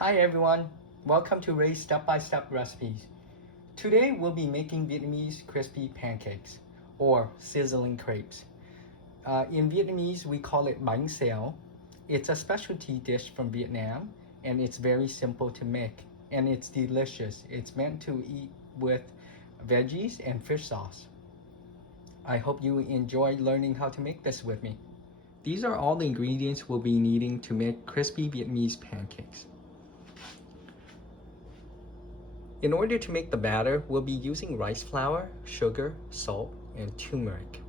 Hi everyone, welcome to Ray's step-by-step recipes. Today we'll be making Vietnamese crispy pancakes or sizzling crepes. In Vietnamese we call it Bánh xèo. It's a specialty dish from Vietnam and it's very simple to make and it's delicious. It's meant to eat with veggies and fish sauce. I hope you enjoy learning how to make this with me. These are all the ingredients we'll be needing to make crispy Vietnamese pancakes. In order to make the batter, we'll be using rice flour, sugar, salt, and turmeric.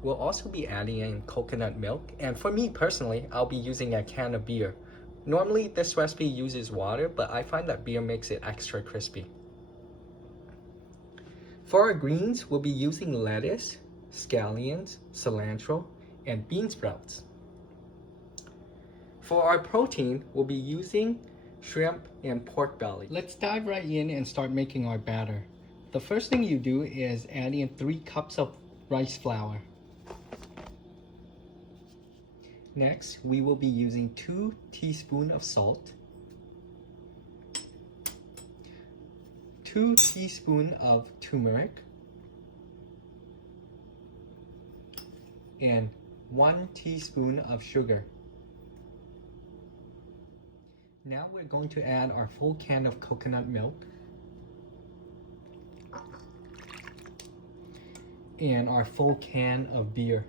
We'll also be adding in coconut milk, and for me personally, I'll be using a can of beer. Normally, this recipe uses water, but I find that beer makes it extra crispy. For our greens, we'll be using lettuce, scallions, cilantro, and bean sprouts. For our protein, we'll be using shrimp and pork belly. Let's dive right in and start making our batter. The first thing you do is add in 3 cups of rice flour. Next, we will be using 2 teaspoons of salt, 2 teaspoons of turmeric, and 1 teaspoon of sugar. Now we're going to add our full can of coconut milk and our full can of beer.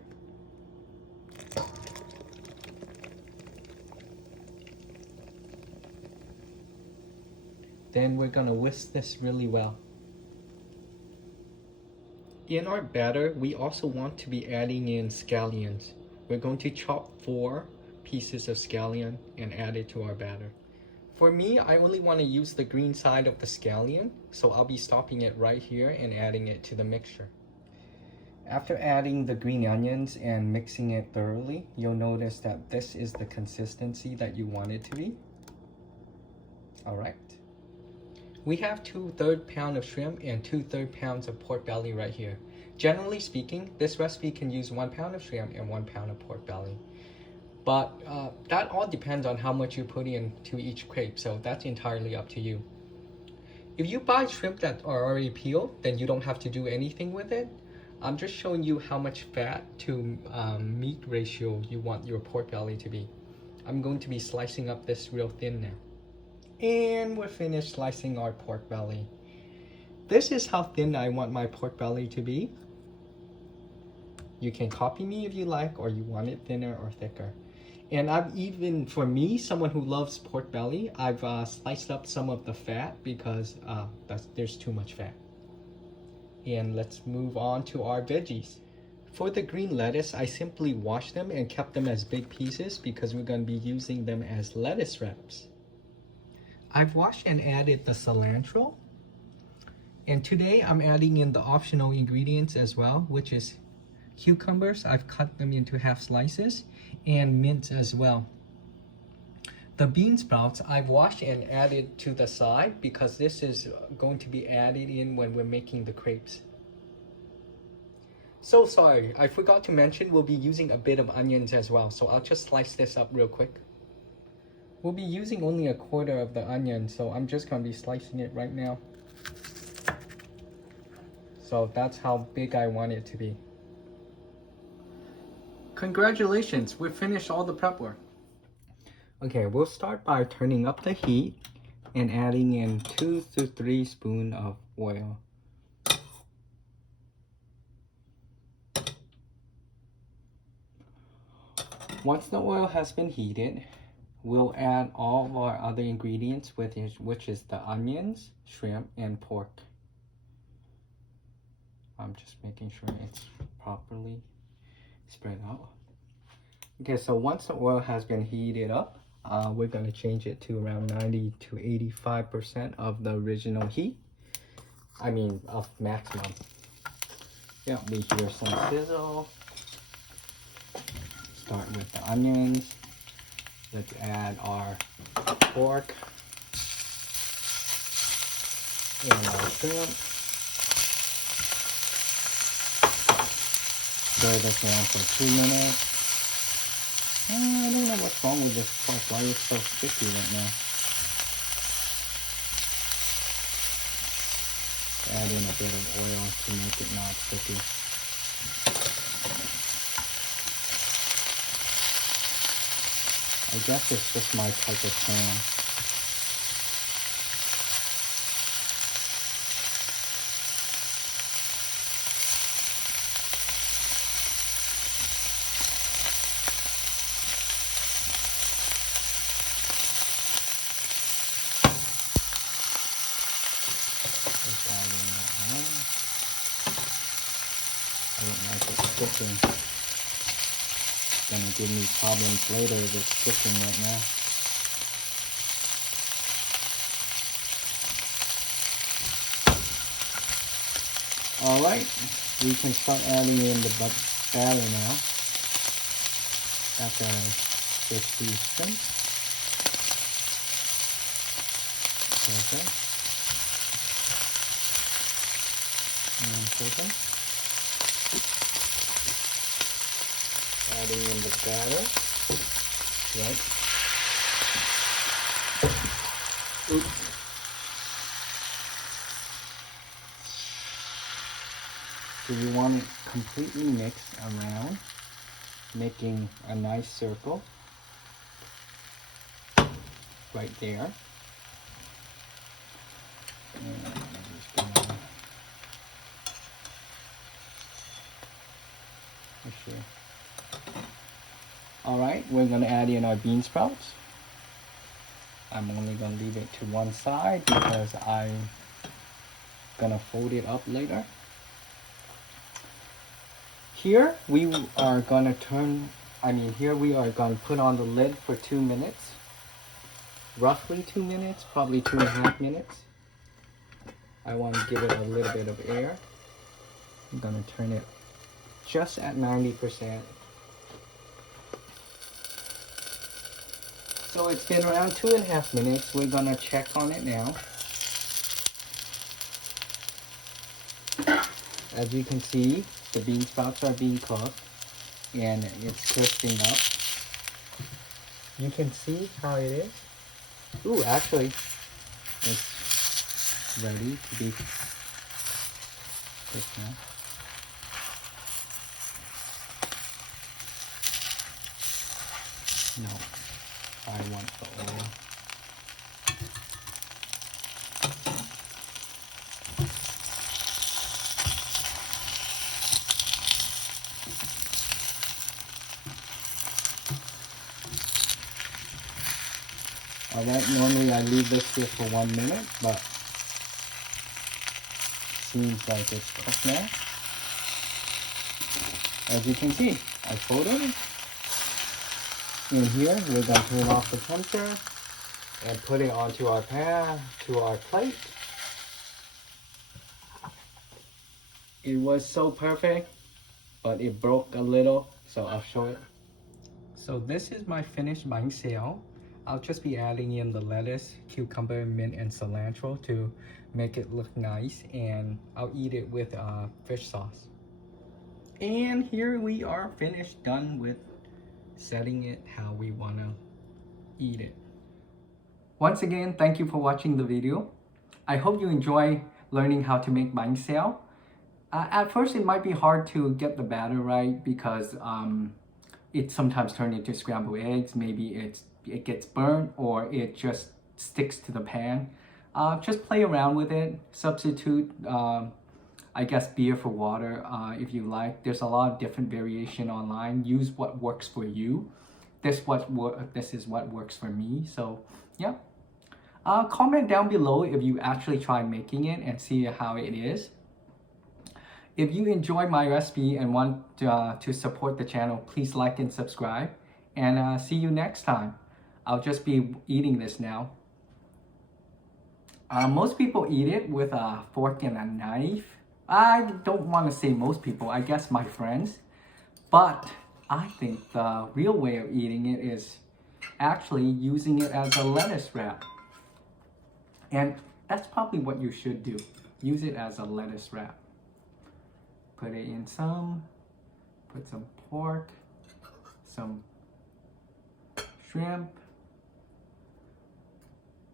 Then we're going to whisk this really well. In our batter, we also want to be adding in scallions. We're going to chop 4 pieces of scallion and add it to our batter. For me, I only want to use the green side of the scallion, so I'll be stopping it right here and adding it to the mixture. After adding the green onions and mixing it thoroughly, you'll notice that this is the consistency that you want it to be. Alright. We have 2/3 pounds of shrimp and 2/3 pounds of pork belly right here. Generally speaking, this recipe can use 1 pound of shrimp and 1 pound of pork belly. But that all depends on how much you put into each crepe, so that's entirely up to you. If you buy shrimp that are already peeled, then you don't have to do anything with it. I'm just showing you how much fat to meat ratio you want your pork belly to be. I'm going to be slicing up this real thin now. And we're finished slicing our pork belly. This is how thin I want my pork belly to be. You can copy me if you like, or you want it thinner or thicker. And I've even, for me, someone who loves pork belly, I've sliced up some of the fat because there's too much fat. And let's move on to our veggies. For the green lettuce, I simply washed them and kept them as big pieces because we're going to be using them as lettuce wraps. I've washed and added the cilantro. And today I'm adding in the optional ingredients as well, which is cucumbers. I've cut them into half slices, and mint as well. The bean sprouts I've washed and added to the side because this is going to be added in when we're making the crepes. So sorry, I forgot to mention we'll be using a bit of onions as well, so I'll just slice this up real quick. We'll be using only 1/4 of the onion, so I'm just going to be slicing it right now. So that's how big I want it to be. Congratulations, we've finished all the prep work. Okay, we'll start by turning up the heat and adding in 2 to 3 spoons of oil. Once the oil has been heated, we'll add all of our other ingredients, which is the onions, shrimp, and pork. I'm just making sure it's properly spread out. Okay, so once the oil has been heated up, we're going to change it to around 90 to 85% of the original heat. I mean, of maximum. Yeah, we hear some sizzle. Start with the onions. Let's add our pork and our shrimp. Stir this around for 2 minutes. I don't know what's wrong with this pork. Why is it so sticky right now? add in a bit of oil to make it not sticky. I guess it's just my type of pan. Just adding that on. I don't like it sticking. Gonna give me problems later if it's sticking right now. Alright, we can start adding in the batter now. After this season. Okay. And adding in the batter, right? Oops. So you want it completely mixed around, making a nice circle right there. And I'm just gonna make sure. Alright, we're going to add in our bean sprouts. I'm only going to leave it to one side because I'm going to fold it up later. Here we are going to here we are going to put on the lid for 2 minutes. Roughly 2 minutes, probably 2.5 minutes. I want to give it a little bit of air. I'm going to turn it just at 90%. So it's been around 2.5 minutes. We're gonna check on it now. As you can see, the bean sprouts are being cooked and it's crisping up. You can see how it is. Ooh, actually, it's ready to be cooked now. No. I want the oil. Alright, normally I leave this here for 1 minute, but seems like it's cooked now. As you can see, I folded it. In here, we're going to turn off the temperature and put it onto our pan, to our plate. It was so perfect, but it broke a little, so I'll show it. So this is my finished bánh xèo. I'll just be adding in the lettuce, cucumber, mint, and cilantro to make it look nice, and I'll eat it with fish sauce. And here we are finished, done with setting it how we want to eat it. Once again, thank you for watching the video. I hope you enjoy learning how to make bánh xèo. At first, it might be hard to get the batter right because it sometimes turns into scrambled eggs. Maybe it gets burnt or it just sticks to the pan. Just play around with it. Substitute I guess beer for water if you like. There's a lot of different variation online. Use what works for you. This is what works for me. So yeah. Comment down below if you actually try making it and see how it is. If you enjoy my recipe and want to support the channel, please like and subscribe. And see you next time. I'll just be eating this now. Most people eat it with a fork and a knife. I don't want to say most people, I guess my friends. But I think the real way of eating it is actually using it as a lettuce wrap. And that's probably what you should do. Use it as a lettuce wrap. Put it in put some pork, some shrimp.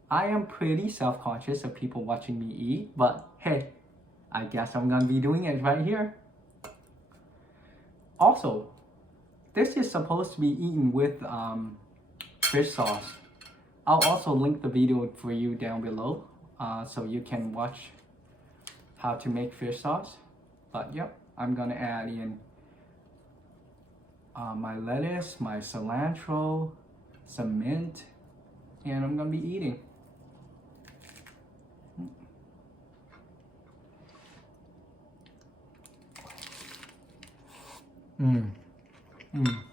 I am pretty self-conscious of people watching me eat, but hey, I guess I'm gonna be doing it right here. Also, this is supposed to be eaten with fish sauce. I'll also link the video for you down below so you can watch how to make fish sauce. But yep, I'm gonna add in my lettuce, my cilantro, some mint, and I'm gonna be eating. Mmm. Mmm.